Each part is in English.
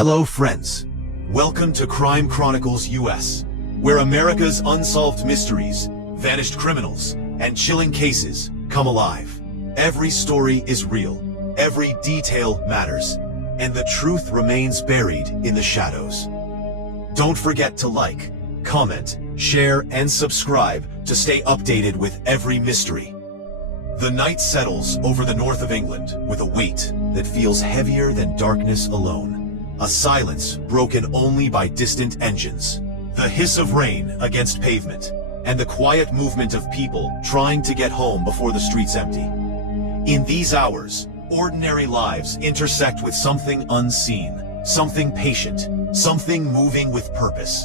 Hello friends. Welcome to Crime Chronicles US, where America's unsolved mysteries, vanished criminals, and chilling cases come alive. Every story is real, every detail matters, and the truth remains buried in the shadows. Don't forget to like, comment, share, and subscribe to stay updated with every mystery. The night settles over the north of England with a weight that feels heavier than darkness alone. A silence broken only by distant engines, the hiss of rain against pavement, and the quiet movement of people trying to get home before the streets empty. In these hours, ordinary lives intersect with something unseen, something patient, something moving with purpose.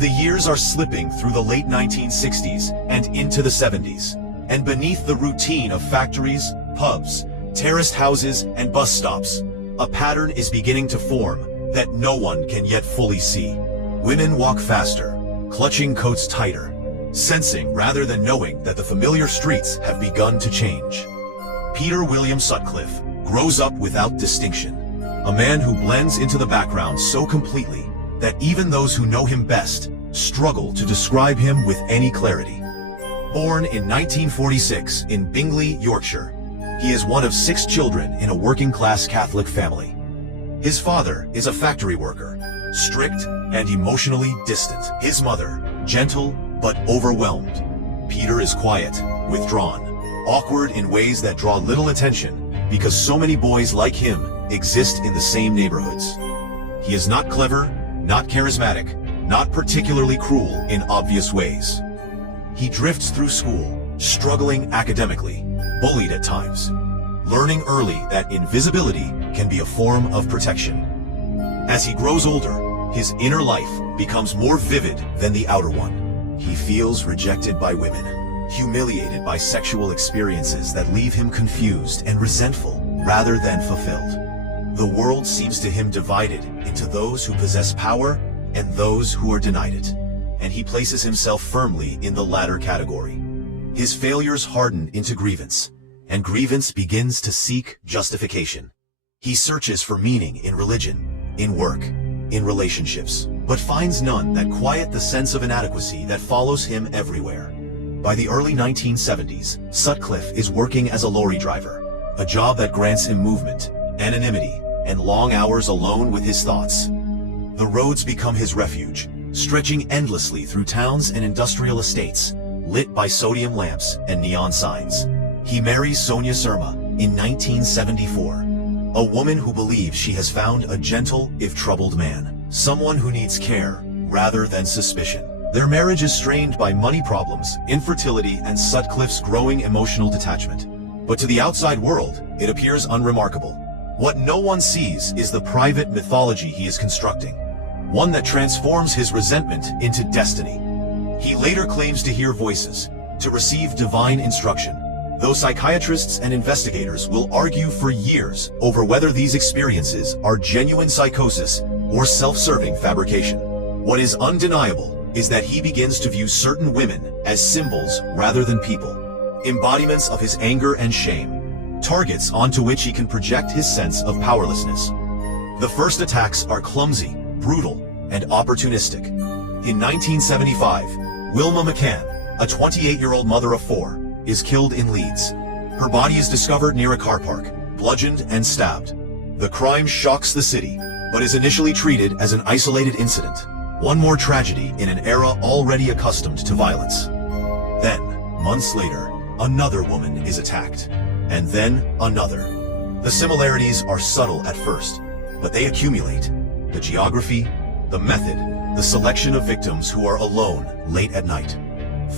The years are slipping through the late 1960s and into the 70s, and beneath the routine of factories, pubs, terraced houses, and bus stops, a pattern is beginning to form that no one can yet fully see. Women walk faster, clutching coats tighter, sensing rather than knowing that the familiar streets have begun to change. Peter William Sutcliffe grows up without distinction, a man who blends into the background so completely that even those who know him best struggle to describe him with any clarity. Born in 1946 in Bingley, Yorkshire, he is one of 6 children in a working-class Catholic family. His father is a factory worker, strict and emotionally distant. His mother, gentle but overwhelmed. Peter is quiet, withdrawn, awkward in ways that draw little attention because so many boys like him exist in the same neighborhoods. He is not clever, not charismatic, not particularly cruel in obvious ways. He drifts through school, struggling academically, bullied at times, learning early that invisibility can be a form of protection. As he grows older, his inner life becomes more vivid than the outer one. He feels rejected by women, humiliated by sexual experiences that leave him confused and resentful rather than fulfilled. The world seems to him divided into those who possess power and those who are denied it, and he places himself firmly in the latter category. His failures harden into grievance, and grievance begins to seek justification. He searches for meaning in religion, in work, in relationships, but finds none that quiet the sense of inadequacy that follows him everywhere. By the early 1970s, Sutcliffe is working as a lorry driver, a job that grants him movement, anonymity, and long hours alone with his thoughts. The roads become his refuge, stretching endlessly through towns and industrial estates, lit by sodium lamps and neon signs. He marries Sonia Surma in 1974, a woman who believes she has found a gentle, if troubled man, someone who needs care rather than suspicion. Their marriage is strained by money problems, infertility, and Sutcliffe's growing emotional detachment. But to the outside world, it appears unremarkable. What no one sees is the private mythology he is constructing, one that transforms his resentment into destiny. He later claims to hear voices, to receive divine instruction, though psychiatrists and investigators will argue for years over whether these experiences are genuine psychosis or self-serving fabrication. What is undeniable is that he begins to view certain women as symbols rather than people, embodiments of his anger and shame, targets onto which he can project his sense of powerlessness. The first attacks are clumsy, brutal, and opportunistic. In 1975, Wilma McCann, a 28-year-old mother of 4, is killed in Leeds. Her body is discovered near a car park, bludgeoned and stabbed. The crime shocks the city, but is initially treated as an isolated incident, one more tragedy in an era already accustomed to violence. Then, months later, another woman is attacked, and then another. The similarities are subtle at first, but they accumulate. The geography, the method, the selection of victims who are alone late at night.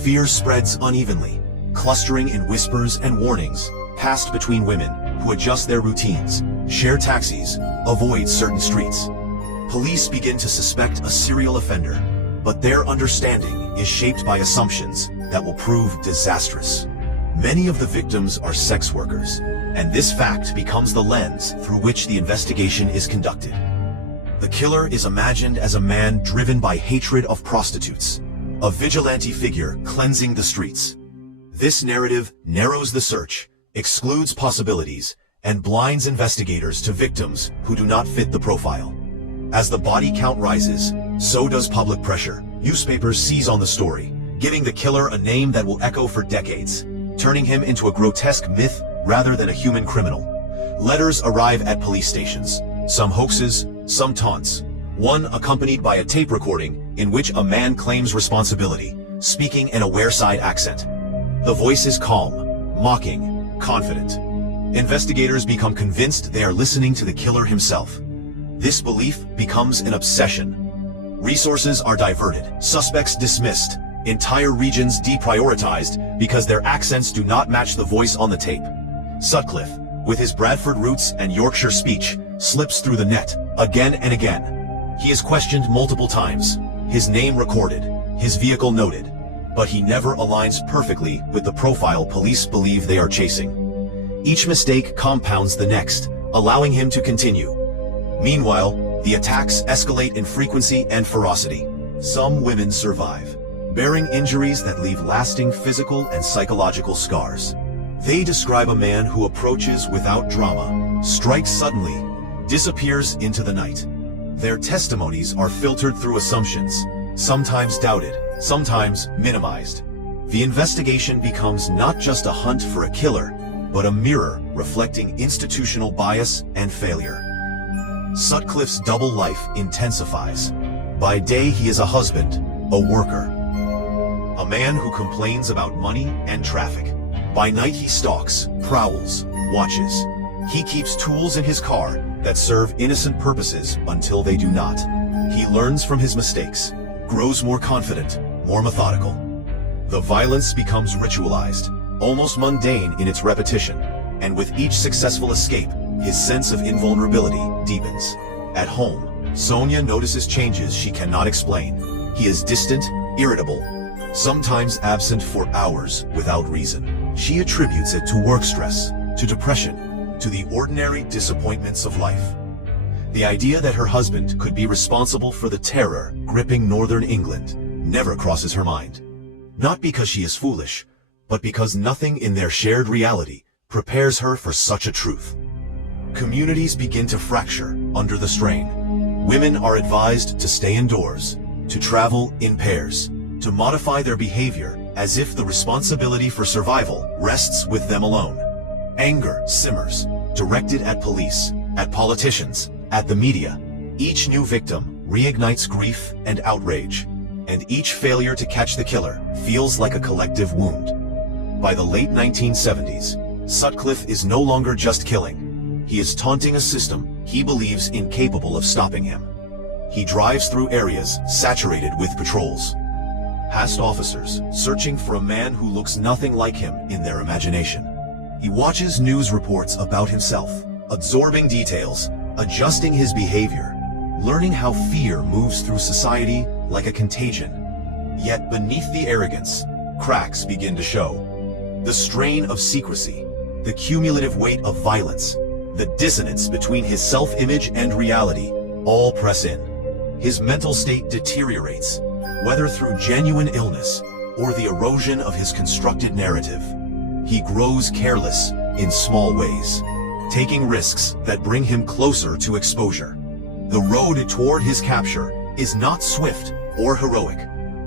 Fear spreads unevenly, clustering in whispers and warnings passed between women who adjust their routines, share taxis, avoid certain streets. Police begin to suspect a serial offender, but their understanding is shaped by assumptions that will prove disastrous. Many of the victims are sex workers, and this fact becomes the lens through which the investigation is conducted. The killer is imagined as a man driven by hatred of prostitutes, a vigilante figure cleansing the streets. This narrative narrows the search, excludes possibilities, and blinds investigators to victims who do not fit the profile. As the body count rises, so does public pressure. Newspapers seize on the story, giving the killer a name that will echo for decades, turning him into a grotesque myth rather than a human criminal. Letters arrive at police stations, some hoaxes, some taunts, one accompanied by a tape recording in which a man claims responsibility, speaking in a Wearside accent. The voice is calm, mocking, confident. Investigators become convinced they are listening to the killer himself. This belief becomes an obsession. Resources are diverted, suspects dismissed, entire regions deprioritized because their accents do not match the voice on the tape. Sutcliffe, with his Bradford roots and Yorkshire speech, slips through the net, again and again. He is questioned multiple times, his name recorded, his vehicle noted, but he never aligns perfectly with the profile police believe they are chasing. Each mistake compounds the next, allowing him to continue. Meanwhile, the attacks escalate in frequency and ferocity. Some women survive, bearing injuries that leave lasting physical and psychological scars. They describe a man who approaches without drama, strikes suddenly, disappears into the night. Their testimonies are filtered through assumptions, sometimes doubted, sometimes minimized. The investigation becomes not just a hunt for a killer, but a mirror reflecting institutional bias and failure. Sutcliffe's double life intensifies. By day he is a husband, a worker, a man who complains about money and traffic. By night he stalks, prowls, watches. He keeps tools in his car that serve innocent purposes until they do not. He learns from his mistakes, grows more confident, more methodical. The violence becomes ritualized, almost mundane in its repetition, and with each successful escape, his sense of invulnerability deepens. At home, Sonia notices changes she cannot explain. He is distant, irritable, sometimes absent for hours without reason. She attributes it to work stress, to depression, to the ordinary disappointments of life. The idea that her husband could be responsible for the terror gripping northern England never crosses her mind. Not because she is foolish, but because nothing in their shared reality prepares her for such a truth. Communities begin to fracture under the strain. Women are advised to stay indoors, to travel in pairs, to modify their behavior as if the responsibility for survival rests with them alone. Anger simmers, directed at police, at politicians, at the media. Each new victim reignites grief and outrage, and each failure to catch the killer feels like a collective wound. By the late 1970s, Sutcliffe is no longer just killing. He is taunting a system he believes incapable of stopping him. He drives through areas saturated with patrols, past officers searching for a man who looks nothing like him in their imagination. He watches news reports about himself, absorbing details, adjusting his behavior, learning how fear moves through society like a contagion. Yet beneath the arrogance, cracks begin to show. The strain of secrecy, the cumulative weight of violence, the dissonance between his self-image and reality, all press in. His mental state deteriorates, whether through genuine illness or the erosion of his constructed narrative. He grows careless in small ways, taking risks that bring him closer to exposure. The road toward his capture is not swift or heroic,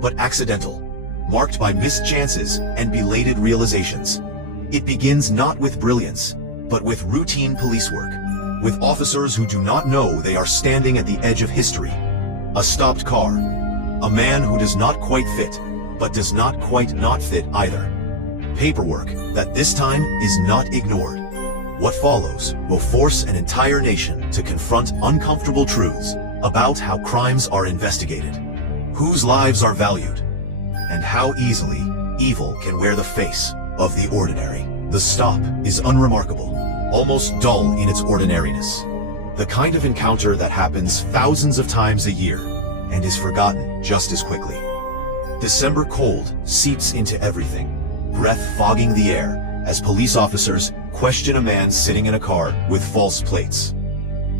but accidental, marked by missed chances and belated realizations. It begins not with brilliance, but with routine police work, with officers who do not know they are standing at the edge of history. A stopped car, a man who does not quite fit, but does not quite not fit either. Paperwork that this time is not ignored. What follows will force an entire nation to confront uncomfortable truths about how crimes are investigated, whose lives are valued, and how easily evil can wear the face of the ordinary. The stop is unremarkable, almost dull in its ordinariness. The kind of encounter that happens thousands of times a year and is forgotten just as quickly. December cold seeps into everything, breath fogging the air as police officers question a man sitting in a car with false plates.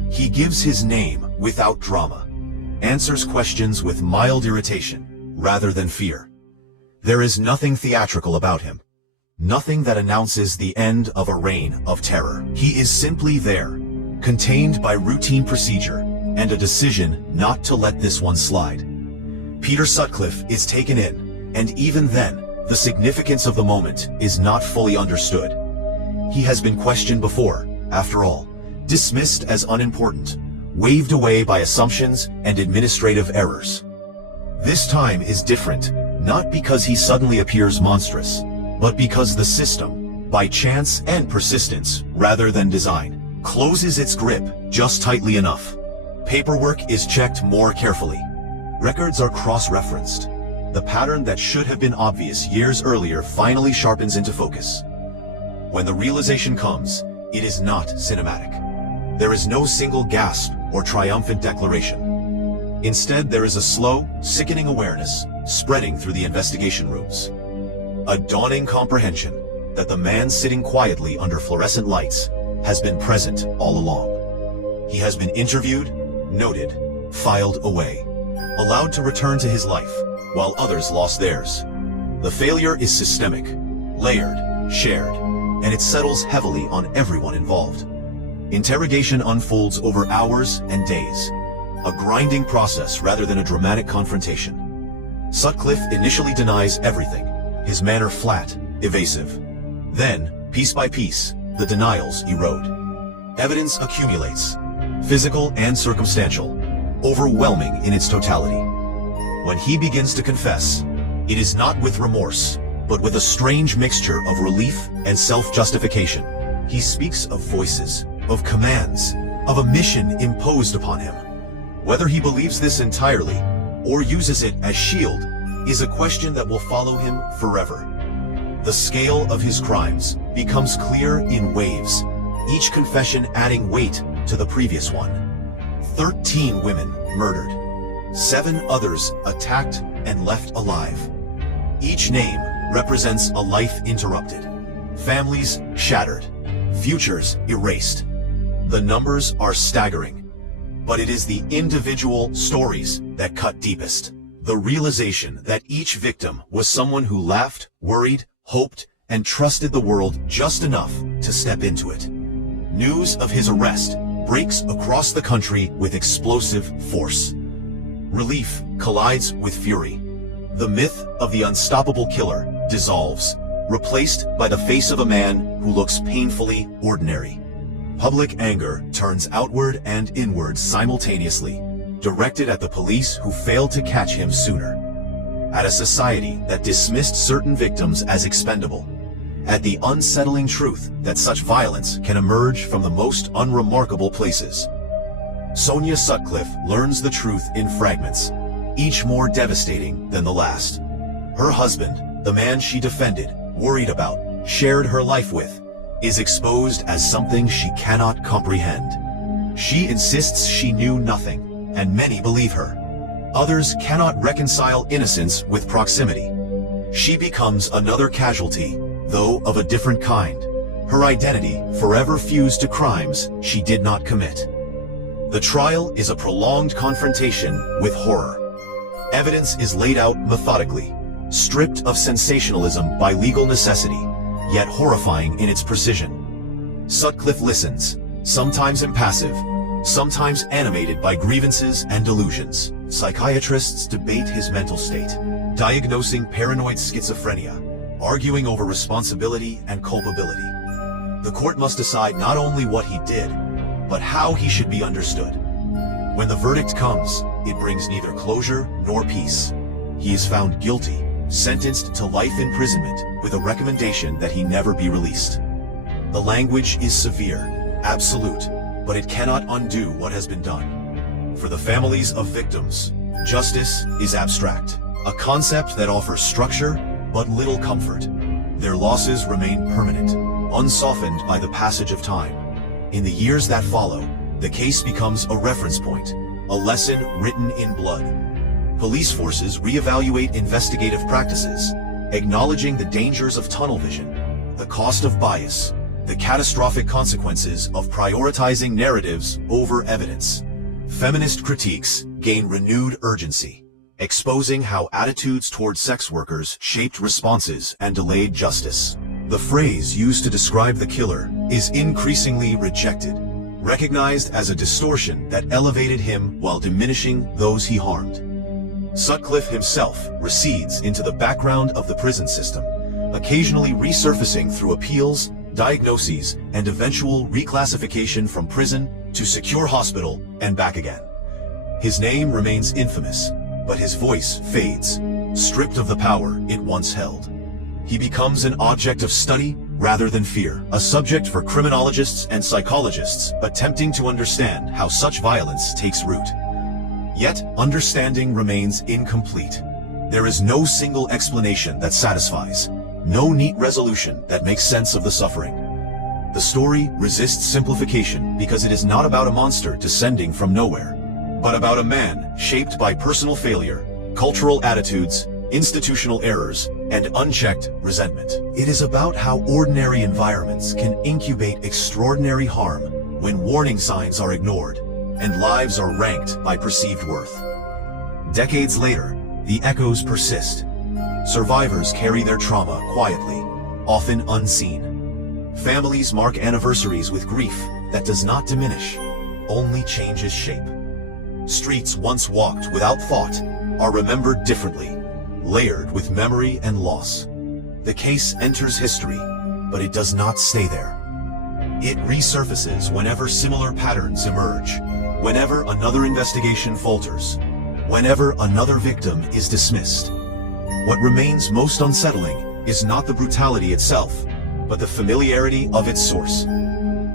He gives his name without drama, answers questions with mild irritation rather than fear. There is nothing theatrical about him. Nothing that announces the end of a reign of terror. He is simply there, contained by routine procedure, and a decision not to let this one slide. Peter Sutcliffe is taken in, and even then, the significance of the moment is not fully understood. He has been questioned before, after all, dismissed as unimportant, waved away by assumptions and administrative errors. This time is different, not because he suddenly appears monstrous, but because the system, by chance and persistence rather than design, closes its grip just tightly enough. Paperwork is checked more carefully. Records are cross-referenced. The pattern that should have been obvious years earlier finally sharpens into focus. When the realization comes, it is not cinematic. There is no single gasp or triumphant declaration. Instead, there is a slow, sickening awareness spreading through the investigation rooms. A dawning comprehension that the man sitting quietly under fluorescent lights has been present all along. He has been interviewed, noted, filed away, allowed to return to his life, while others lost theirs. The failure is systemic, layered, shared, and it settles heavily on everyone involved. Interrogation unfolds over hours and days, a grinding process rather than a dramatic confrontation. Sutcliffe initially denies everything, his manner flat, evasive. Then, piece by piece, the denials erode. Evidence accumulates, physical and circumstantial, overwhelming in its totality. When he begins to confess, it is not with remorse, but with a strange mixture of relief and self-justification. He speaks of voices, of commands, of a mission imposed upon him. Whether he believes this entirely, or uses it as shield, is a question that will follow him forever. The scale of his crimes becomes clear in waves, each confession adding weight to the previous one. 13 women murdered, 7 others attacked and left alive. Each name represents a life interrupted, families shattered, futures erased. The numbers are staggering, but it is the individual stories that cut deepest. The realization that each victim was someone who laughed, worried, hoped, and trusted the world just enough to step into it. News of his arrest breaks across the country with explosive force. Relief collides with fury. The myth of the unstoppable killer dissolves, replaced by the face of a man who looks painfully ordinary. Public anger turns outward and inward simultaneously, directed at the police who failed to catch him sooner, at a society that dismissed certain victims as expendable, at the unsettling truth that such violence can emerge from the most unremarkable places. Sonia Sutcliffe learns the truth in fragments, each more devastating than the last. Her husband, the man she defended, worried about, shared her life with, is exposed as something she cannot comprehend. She insists she knew nothing, and many believe her. Others cannot reconcile innocence with proximity. She becomes another casualty, though of a different kind, her identity forever fused to crimes she did not commit. The trial is a prolonged confrontation with horror. Evidence is laid out methodically, stripped of sensationalism by legal necessity, yet horrifying in its precision. Sutcliffe listens, sometimes impassive, sometimes animated by grievances and delusions. Psychiatrists debate his mental state, diagnosing paranoid schizophrenia, arguing over responsibility and culpability. The court must decide not only what he did, but how he should be understood. When the verdict comes, it brings neither closure nor peace. He is found guilty, sentenced to life imprisonment with a recommendation that he never be released. The language is severe, absolute, but it cannot undo what has been done. For the families of victims, justice is abstract, a concept that offers structure but little comfort. Their losses remain permanent, unsoftened by the passage of time. In the years that follow, the case becomes a reference point, a lesson written in blood. Police forces reevaluate investigative practices, acknowledging the dangers of tunnel vision, the cost of bias, the catastrophic consequences of prioritizing narratives over evidence. Feminist critiques gain renewed urgency, exposing how attitudes toward sex workers shaped responses and delayed justice. The phrase used to describe the killer is increasingly rejected, recognized as a distortion that elevated him while diminishing those he harmed. Sutcliffe himself recedes into the background of the prison system, occasionally resurfacing through appeals, diagnoses, and eventual reclassification from prison to secure hospital and back again. His name remains infamous, but his voice fades, stripped of the power it once held. He becomes an object of study rather than fear, a subject for criminologists and psychologists attempting to understand how such violence takes root. Yet, understanding remains incomplete. There is no single explanation that satisfies, no neat resolution that makes sense of the suffering. The story resists simplification because it is not about a monster descending from nowhere, but about a man shaped by personal failure, cultural attitudes, institutional errors, and unchecked resentment. It is about how ordinary environments can incubate extraordinary harm when warning signs are ignored and lives are ranked by perceived worth. Decades later, the echoes persist. Survivors carry their trauma quietly, often unseen. Families mark anniversaries with grief that does not diminish, only changes shape. Streets once walked without thought are remembered differently, layered with memory and loss. The case enters history, but it does not stay there. It resurfaces whenever similar patterns emerge, whenever another investigation falters, whenever another victim is dismissed. What remains most unsettling is not the brutality itself, but the familiarity of its source.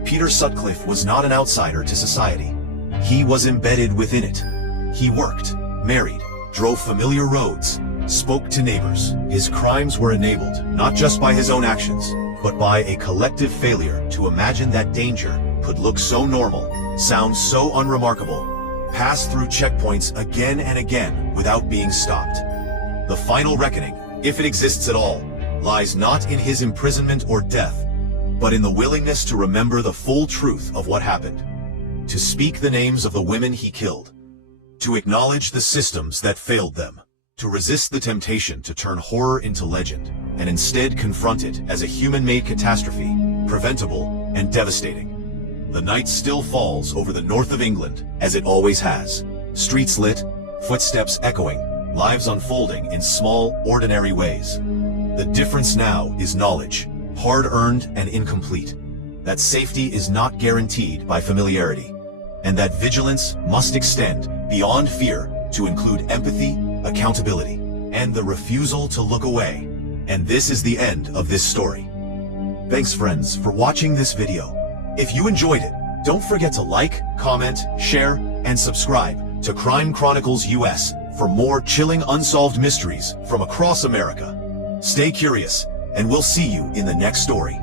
Peter Sutcliffe was not an outsider to society. He was embedded within it. He worked, married, drove familiar roads, spoke to neighbors. His crimes were enabled not just by his own actions, but by a collective failure to imagine that danger could look so normal, sound so unremarkable, pass through checkpoints again and again without being stopped. The final reckoning, if it exists at all, lies not in his imprisonment or death, but in the willingness to remember the full truth of what happened, to speak the names of the women he killed, to acknowledge the systems that failed them, to resist the temptation to turn horror into legend, and instead confront it as a human-made catastrophe, preventable and devastating. The night still falls over the north of England, as it always has. Streets lit, footsteps echoing, lives unfolding in small, ordinary ways. The difference now is knowledge, hard-earned and incomplete, that safety is not guaranteed by familiarity, and that vigilance must extend beyond fear to include empathy, accountability, and the refusal to look away. And this is the end of this story. Thanks friends for watching this video. If you enjoyed it, don't forget to like, comment, share, and subscribe to Crime Chronicles US for more chilling unsolved mysteries from across America. Stay curious, and we'll see you in the next story.